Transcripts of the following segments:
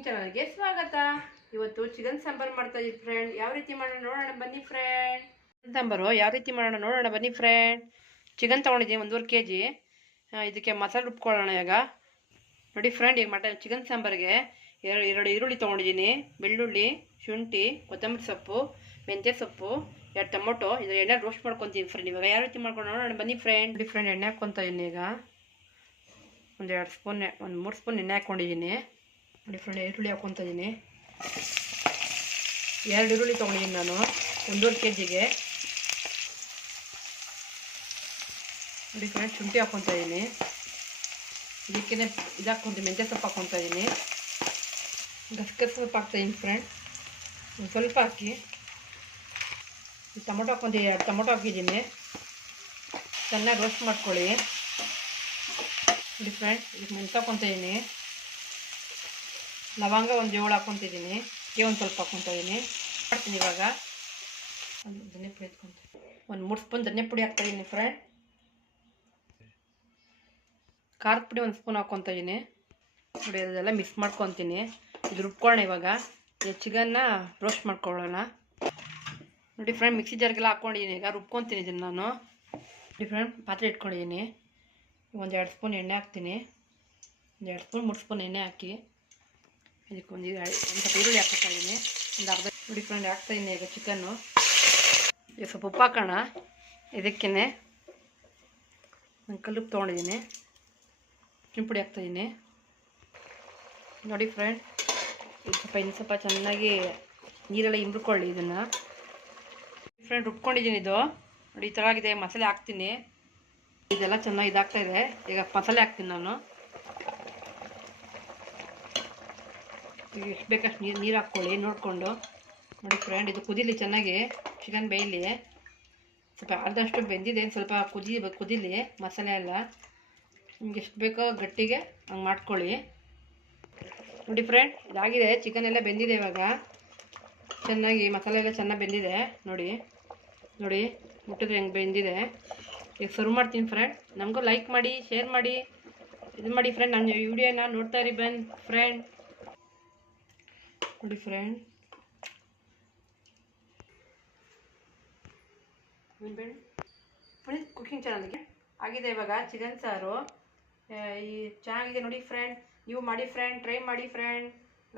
Cooking ಚಾನಲ್ಗೆ ಸ್ವಾಗತ. ಇವತ್ತು ಚಿಕನ್ ಸಾಂಬಾರು ಮಾಡ್ತಾ ಇದ್ದೀವಿ ಫ್ರೆಂಡ್ ಯಾವ ರೀತಿ ಮಾಡೋಣ ನೋಡೋಣ ಬನ್ನಿ ಫ್ರೆಂಡ್ ಚಿಕನ್ ಸಾಂಬಾರು ಯಾವ ರೀತಿ ಮಾಡೋಣ ನೋಡೋಣ ಬನ್ನಿ ಫ್ರೆಂಡ್ ಚಿಕನ್ ತೊಗೊಂಡಿದ್ದೀನಿ ಒಂದೂವರೆ ಕೆ ಜಿ ಇದಕ್ಕೆ ಮಸಾಲೆ ರುಬ್ಕೊಳ್ಳೋಣ ಈಗ ನೋಡಿ ಫ್ರೆಂಡ್ ಈಗ ಮಟನ್ ಚಿಕನ್ ಸಾಂಬಾರಿಗೆ ಎರಡು ಎರಡು ಈರುಳ್ಳಿ ತೊಗೊಂಡಿದ್ದೀನಿ. ಬೆಳ್ಳುಳ್ಳಿ, ಶುಂಠಿ, ಕೊತ್ತಂಬರಿ ಸೊಪ್ಪು, ಮೆಂತ್ಯ ಸೊಪ್ಪು, ಎರಡು ಟೊಮೊಟೊ, ಇದ್ರ ಎಣ್ಣೆ ರೋಸ್ಟ್ ಮಾಡ್ಕೊತೀನಿ ಫ್ರೆಂಡ್ ಇವಾಗ ಯಾವ ರೀತಿ ಮಾಡ್ಕೊಂಡು ನೋಡೋಣ ಬನ್ನಿ ಫ್ರೆಂಡ್ ನೋಡಿ ಫ್ರೆಂಡ್ ಎಣ್ಣೆ ಹಾಕ್ಕೊತಾ ಈಗ. ಒಂದು ಎರಡು ಸ್ಪೂನ್ ಒಂದು ಮೂರು ಸ್ಪೂನ್ ಎಣ್ಣೆ ಹಾಕ್ಕೊಂಡಿದ್ದೀನಿ ನೋಡಿ ಫ್ರೆಂಡ್ ಈರುಳ್ಳಿ ಹಾಕ್ಕೊತಾ ಇದ್ದೀನಿ ಎರಡು ಈರುಳ್ಳಿ ತೊಗೊಂಡಿದ್ದೀನಿ ನಾನು, ಒಂದೂವರೆ ಕೆ ಜಿಗೆ ನೋಡಿ ಫ್ರೆಂಡ್ ಶುಂಠಿ ಹಾಕ್ಕೊತಾ ಇದ್ದೀನಿ ಇದಕ್ಕೇ ಇದು ಹಾಕ್ಕೊಂತೀನಿ ಮೆಂತ್ಯ ಸೊಪ್ಪು ಹಾಕ್ಕೊತಾ ಇದ್ದೀನಿ ಗಸಗಸೆ ಸೊಪ್ಪು ಹಾಕ್ತಾಯಿದ್ದೀನಿ ಫ್ರೆಂಡ್ ಒಂದು ಸ್ವಲ್ಪ ಹಾಕಿ. ಟೊಮೊಟೊ ಹಾಕ್ಕೊಂತೀನಿ ಎರಡು ಟೊಮೊಟೊ ಹಾಕಿದ್ದೀನಿ ಚೆನ್ನಾಗಿ ರೋಸ್ಟ್ ಮಾಡ್ಕೊಳ್ಳಿ. ನೋಡಿ ಫ್ರೆಂಡ್ ಇದಕ್ಕೆ ಮೆಣಸು ಹಾಕೊತ ಇದ್ದೀನಿ ಲವಂಗ ಒಂದು ಏಳು ಹಾಕ್ಕೊತಿದ್ದೀನಿ ಕೇ ಒಂದು ಸ್ವಲ್ಪ ಹಾಕ್ಕೊತಾ ಇದ್ದೀನಿ ಮಾಡ್ತೀನಿ ಇವಾಗ. ಒಂದು ಧನ್ಯ ಪುಡಿ ಒಂದು ಮೂರು ಸ್ಪೂನ್ ಧನ್ಯ ಪುಡಿ ಹಾಕ್ತಾಯಿದ್ದೀನಿ ಫ್ರೆಂಡ್ ಖಾರದ ಪುಡಿ ಒಂದು ಸ್ಪೂನ್ ಹಾಕೊತಾಯಿದ್ದೀನಿ ನೋಡಿ, ಅದೆಲ್ಲ ಮಿಕ್ಸ್ ಮಾಡ್ಕೊತೀನಿ. ಇದು ರುಬ್ಕೊಳ್ಳೋಣ ಇವಾಗ. ಹೆಚ್ಚಿಗನ್ನ ರೋಸ್ಟ್ ಮಾಡ್ಕೊಳ್ಳೋಣ. ನೋಡಿ ಫ್ರೆಂಡ್, ಮಿಕ್ಸಿ ಜಾರ್ಗೆಲ್ಲ ಹಾಕ್ಕೊಂಡಿದ್ದೀನಿ ಈಗ. ರುಬ್ಕೊತೀನಿ ಇದನ್ನು ನಾನು. ನೋಡಿ ಫ್ರೆಂಡ್, ಪಾತ್ರೆ ಇಟ್ಕೊಂಡಿದ್ದೀನಿ ಒಂದು ಎರಡು ಸ್ಪೂನ್ ಎಣ್ಣೆ ಹಾಕ್ತೀನಿ. ಒಂದು ಎರಡು ಸ್ಪೂನ್, ಮೂರು ಸ್ಪೂನ್ ಎಣ್ಣೆ ಹಾಕಿ. ಇದಕ್ಕೆ ಒಂದು ಒಂದು ಸ್ವಲ್ಪ ಈರುಳ್ಳಿ ಹಾಕ್ತಾ ಇದ್ದೀನಿ ಒಂದು ಅರ್ಧ ಹುಡಿಕೊಂಡು ಹಾಕ್ತಾ ಇದ್ದೀನಿ ಈಗ ಚಿಕನ್ನು ಈಗ ಸ್ವಲ್ಪ ಉಪ್ಪು ಹಾಕೋಣ. ಇದಕ್ಕೇ ನಾನು ಕಲ್ಲು ತೊಗೊಂಡಿದ್ದೀನಿ ಚಿಂಪುಡಿ ಪುಡಿ ಹಾಕ್ತಾಯಿದ್ದೀನಿ ನೋಡಿ ಫ್ರೆಂಡ್ ಇದು ಸ್ವಲ್ಪ ಇನ್ನು ಸ್ವಲ್ಪ ಚೆನ್ನಾಗಿ ನೀರೆಲ್ಲ ಇಂಬ್ಕೊಳ್ಳಿ ಇದನ್ನು. ಫ್ರೆಂಡ್ ರುಬ್ಕೊಂಡಿದ್ದೀನಿ ಇದು. ನೋಡಿ ಈ ಥರ ಆಗಿದೆ ಮಸಾಲೆ ಹಾಕ್ತೀನಿ. ಇದೆಲ್ಲ ಚೆನ್ನಾಗಿ ಇದಾಗ್ತಾ ಇದೆ. ಈಗ ಮಸಾಲೆ ಹಾಕ್ತೀನಿ ನಾನು. ಎಷ್ಟು ಬೇಕಷ್ಟು ನೀರು ನೀರು ಹಾಕ್ಕೊಳ್ಳಿ, ನೋಡಿಕೊಂಡು. ನೋಡಿ ಫ್ರೆಂಡ್ ಇದು ಕುದಿಲಿ ಚೆನ್ನಾಗಿ ಚಿಕನ್ ಬೇಯಲಿ. ಸ್ವಲ್ಪ ಅರ್ಧಷ್ಟು ಬೆಂದಿದೆ, ಸ್ವಲ್ಪ ಕುದಿ, ಕುದಿಲಿ, ಮಸಾಲೆ ಎಲ್ಲ. ನಿಮ್ಗೆ ಎಷ್ಟು ಬೇಕೋ ಗಟ್ಟಿಗೆ ಹಂಗೆ ಮಾಡ್ಕೊಳ್ಳಿ. ನೋಡಿ ಫ್ರೆಂಡ್ ಇದಾಗಿದೆ ಚಿಕನ್ ಎಲ್ಲ ಬೆಂದಿದೆ ಇವಾಗ. ಚೆನ್ನಾಗಿ ಮಸಾಲೆ ಎಲ್ಲ ಚೆನ್ನಾಗಿ ಬೆಂದಿದೆ, ನೋಡಿ. ನೋಡಿ, ಮುಟ್ಟಿದ್ರೆ ಹೆಂಗೆ ಬೆಂದಿದೆ. ಈಗ ಸರ್ವ್ ಮಾಡ್ತೀನಿ ಫ್ರೆಂಡ್ ನಮಗೂ ಲೈಕ್ ಮಾಡಿ ಶೇರ್ ಮಾಡಿ. ಇದು ಮಾಡಿ ಫ್ರೆಂಡ್ ನನ್ನ ವಿಡಿಯೋನ ನೋಡ್ತಾ ಇರಿ ಬನ್ ಫ್ರೆಂಡ್ ನೋಡಿ ಫ್ರೆಂಡ್ ಫ್ರೆಂಡ್ ಕುಕಿಂಗ್ ಚಾನಲ್ಗೆ ಆಗಿದೆ ಇವಾಗ ಚಿಕನ್ ಸಾರು. ಈ ಚೆನ್ನಾಗಿದೆ ನೋಡಿ ಫ್ರೆಂಡ್ ನೀವು ಮಾಡಿ ಫ್ರೆಂಡ್ ಟ್ರೈ ಮಾಡಿ ಫ್ರೆಂಡ್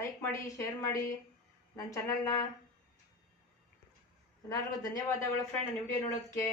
ಲೈಕ್ ಮಾಡಿ ಶೇರ್ ಮಾಡಿ ನನ್ನ ಚಾನಲ್ನ ಎಲ್ಲರಿಗೂ ಧನ್ಯವಾದಗಳು ಫ್ರೆಂಡ್ ನನ್ನ ವಿಡಿಯೋ ನೋಡೋದಕ್ಕೆ.